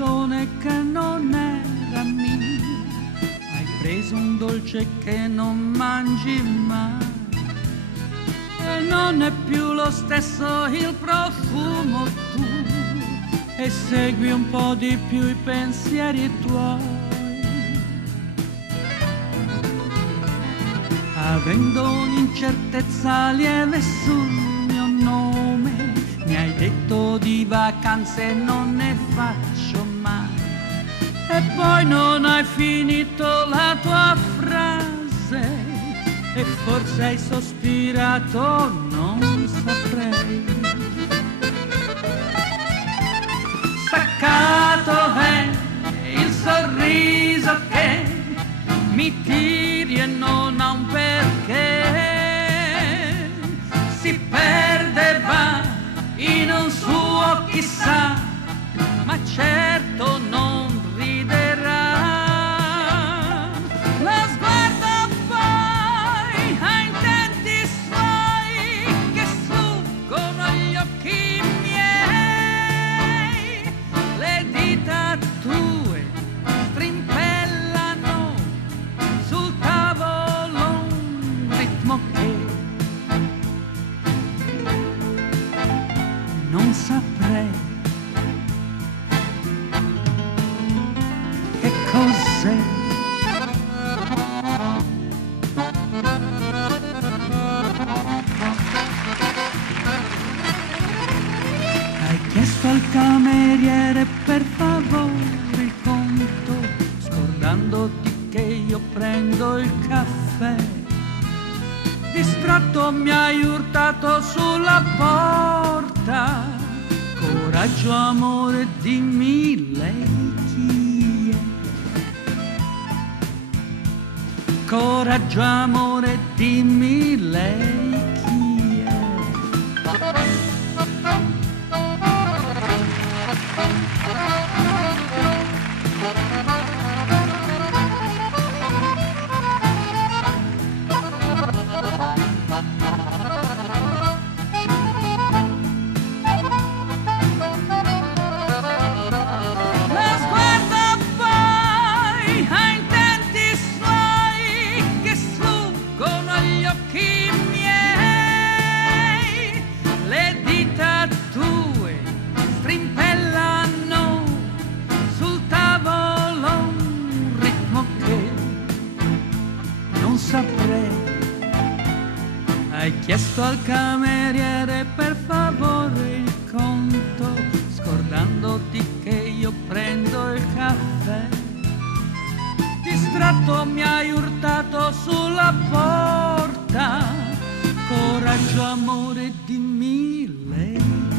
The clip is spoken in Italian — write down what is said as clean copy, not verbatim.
canzone che non era mia, hai preso un dolce che non mangi mai, e non è più lo stesso il profumo tu, e segui un po' di più i pensieri tuoi. Avendo un'incertezza lieve sul mio nome, mi hai detto di vacanze non ne faccio mai, e poi non hai finito la tua frase, e forse hai sospirato, non saprei. Staccato è il sorriso che mi tiri e non ha un perché, si perde e va in un suo chissà, ma certo non riderà. Lo sguardo poi ha intenti suoi che sfuggono agli occhi miei, le dita tue strimpellano sul tavolo un ritmo che non saprei che cos'è. Hai chiesto al cameriere per favore il conto, scordandoti che io prendo il caffè. Distratto mi hai urtato sulla porta, coraggio amore dimmi lei chi è. Coraggio amore dimmi lei chi è. Hai chiesto al cameriere per favore il conto, scordandoti che io prendo il caffè. Distratto mi hai urtato sulla porta, coraggio amore dimmi lei